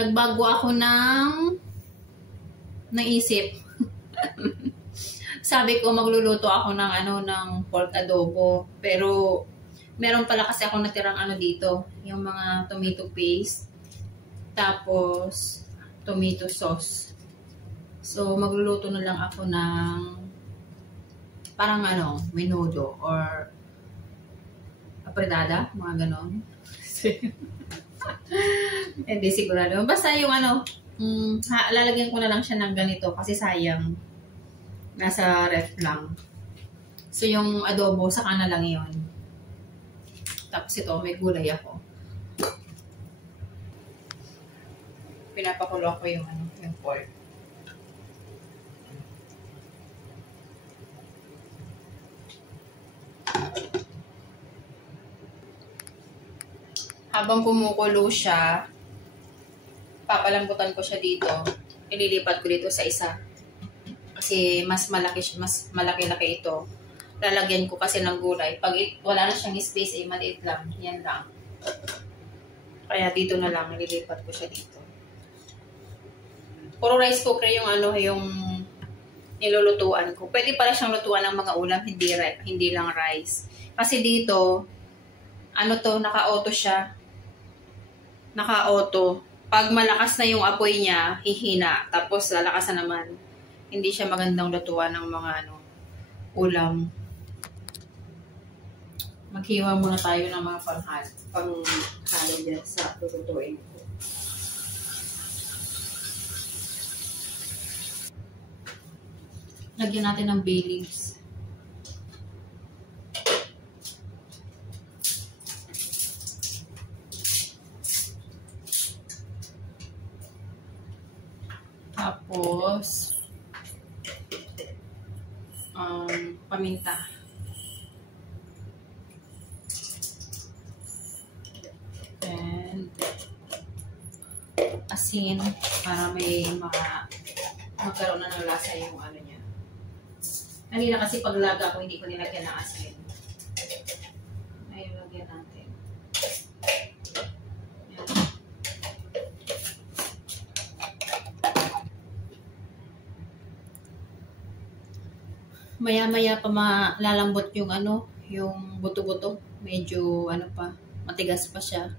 nagbago ako ng naisip. Sabi ko magluluto ako ng ng pork adobo, pero meron pala kasi ako natirang dito, yung mga tomato paste, tapos tomato sauce. So magluluto na lang ako ng parang menudo or apretada, mga ganon. Hindi sigurado. Basta yung lalagyan ko na lang siya ng ganito kasi sayang. Nasa ref lang. So yung adobo, saka na lang yun. Tapos ito, may gulay ako. Pinapakulo ko yung yung pork. Habang kumukulo siya, papalambutan ko siya dito. Ililipat ko dito sa isa. Kasi mas malaki-laki ito. Lalagyan ko kasi ng gulay. Pag wala na siyang space, maliit lang. Yan lang. Kaya dito na lang, nililipat ko siya dito. Puro rice cooker yung yung nilulutuan ko. Pwede pala siyang lutuan ng mga ulam, hindi lang rice. Kasi dito, naka-auto siya. Naka-auto. Pag malakas na yung apoy niya, hihina. Tapos lalakas na naman. Hindi siya magandang lutuan ng mga ulam. Maghiwa muna tayo ng mga panghalo dyan sa lulutuin ko. Lagyan natin ng bay leaves. Tapos paminta. And asin para may magkaroon na ng lasa yung niya. Kanina kasi paglaga ko, hindi ko nilagyan ng asin. Ayun, lagyan natin. Yan. Maya-maya pa malalambot yung yung buto-buto. Medyo matigas pa siya.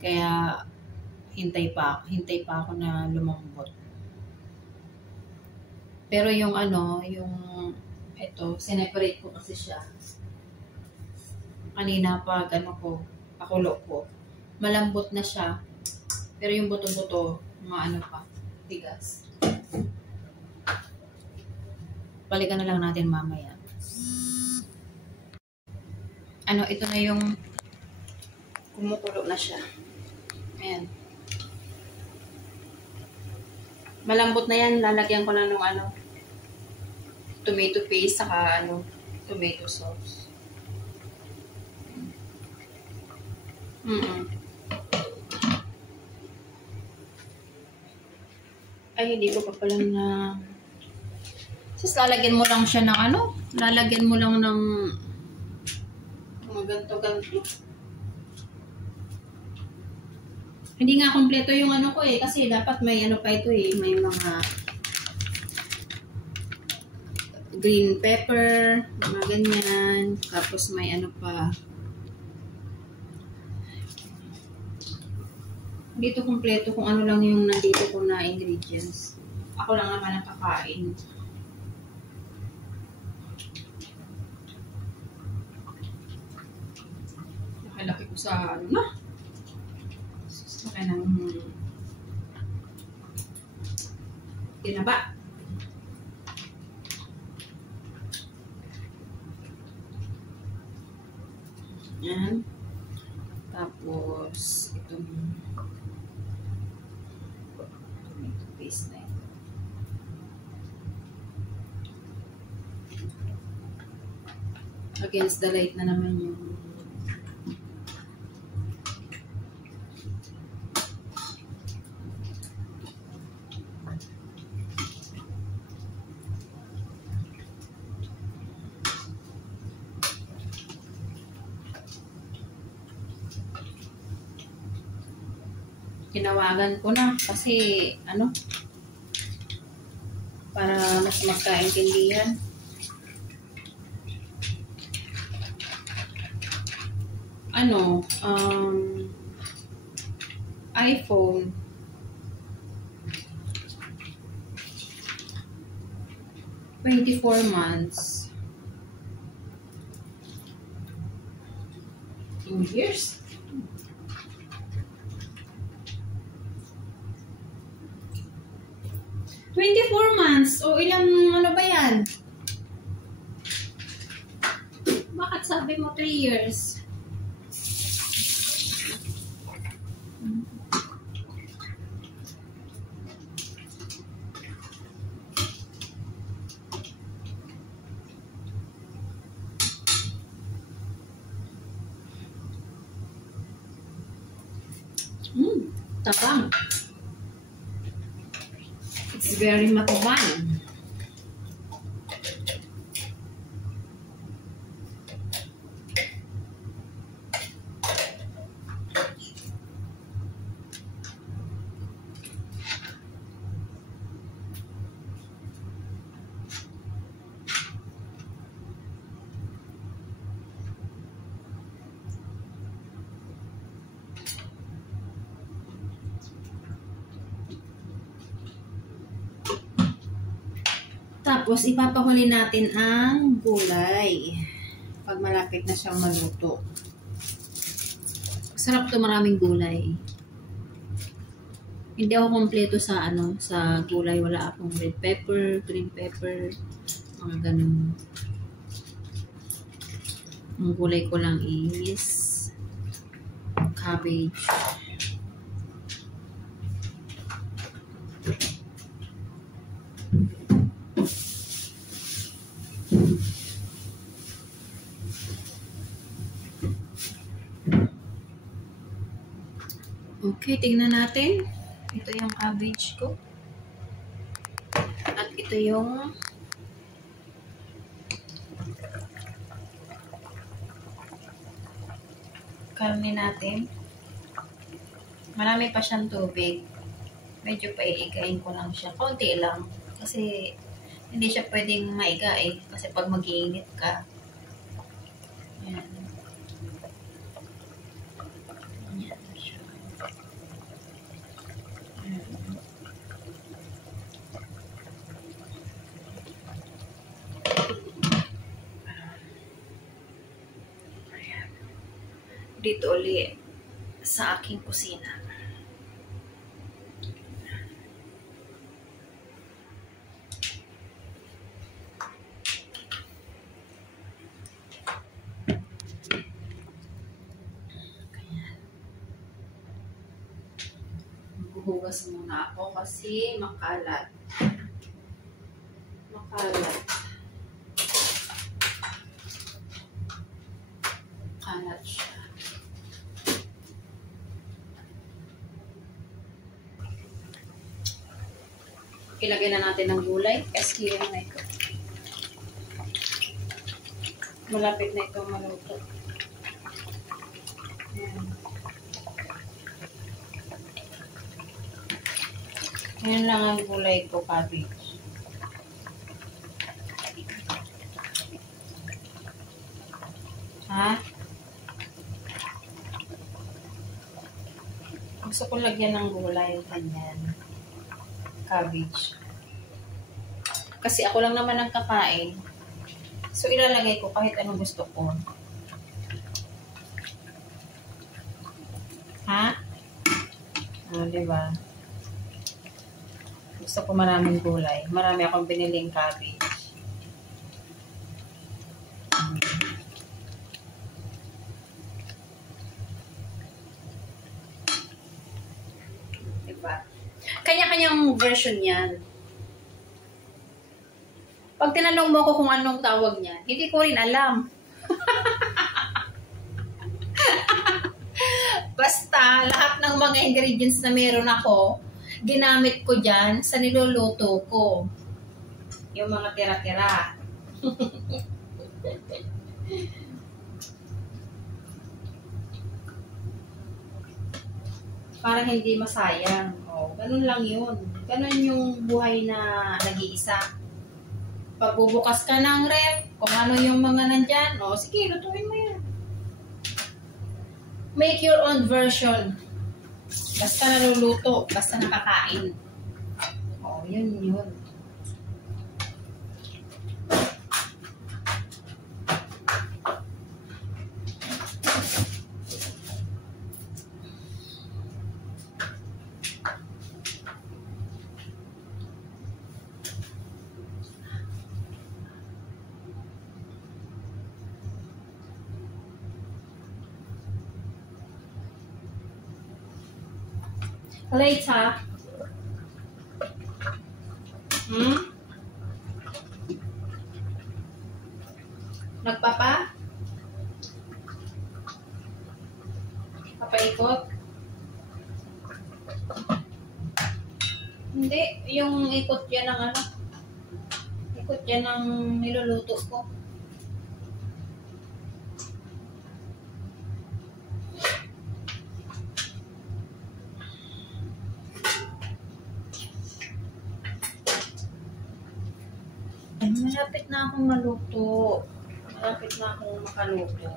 Kaya hintay pa ako na lumambot. Pero yung ito, sineparate ko kasi siya. Kanina pag pakulo ko, malambot na siya. Pero yung buto-buto, pa, tigas. Balikan na lang natin mamaya. Ito na yung kumukulo na siya. Ayan. Malambot na yan. Lalagyan ko na nung tomato paste saka tomato sauce. Ay, hindi ko pa pala na... Tapos lalagyan mo lang siya ng lalagyan mo lang ng mga ganto-ganto. Hindi nga kompleto yung ko kasi dapat may pa ito may mga green pepper, mga ganyan. Tapos may pa. Dito kompleto kung lang yung nandito ko na ingredients. Ako lang naman ang kakain. Nakalaki ko sa Laki ng tinaba. Yan. Tapos, itong tomato paste na ito. Against the light na naman yung tinawagan ko na kasi ano, para mas magkaintindihan. Ano, iPhone. $24 months. 2 years. $24 months. O ilang ano ba yan? Bakit sabi mo 3 years? Tabang. It's very matabang. Tapos, ipapahuli natin ang gulay pag malapit na siyang maluto. Sarap to, maraming gulay. Hindi ako kompleto sa ano, sa gulay. Wala akong red pepper, green pepper, mga ganun. Ang gulay ko lang is cabbage. Okay, tingnan natin. Ito yung cabbage ko. At ito yung karne natin. Marami pa siyang tubig. Medyo paiigain ko lang siya. Konti lang. Kasi hindi siya pwedeng maiga eh. Kasi pag mag-iinit ka. Ayan. Dito ulit sa aking kusina. Maghuhugas muna ako kasi makalat. Makalat. Kalat siya. Ilagay na natin ng gulay. SQ na ito. Malapit na ito maluto. Ayan. Ayan lang ang gulay ko, cabbage. Ha? Gusto ko lagyan ng gulay. Ganyan. Cabbage. Kasi ako lang naman ang kakain. So, ilalagay ko kahit anong gusto ko. Ha? Diba? Gusto ko maraming gulay. Marami akong biniling cabbage. Diba? Kanya-kanyang version yan. Pag tinanong mo ko kung anong tawag niya, hindi ko rin alam. Basta, lahat ng mga ingredients na meron ako, ginamit ko dyan sa niluluto ko. Yung mga tira-tira. para hindi masayang. O, ganun lang yun. Ganun yung buhay na nag-iisa. Pagbubukas ka ng ref, kung ano yung mga nandyan, o sige, lutuin mo yan. Make your own version. Basta naluluto, basta nakakain. O, yun. Later. Nagpapa? Papaikot? Hindi. Yung ikot yan ng ano? Ikot yan ng niluluto ko. Malapit na akong maluto. Malapit na akong makaluto.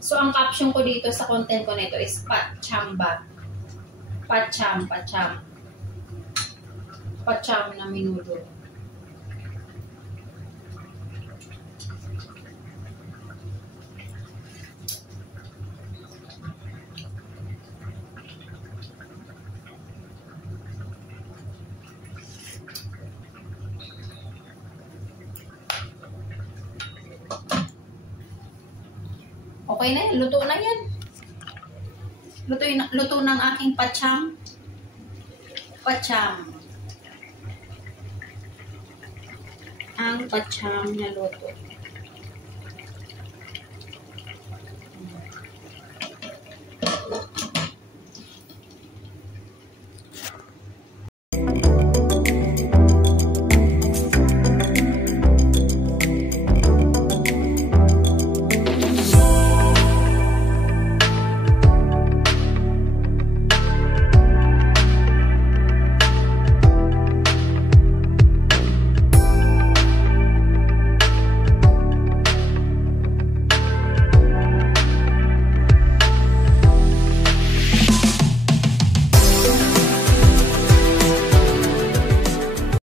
So, ang caption ko dito sa content ko nito is pachamba. Pacham na minudo. Okay na yan. Luto na yan. Luto ng aking pacham. Ang pacham na luto.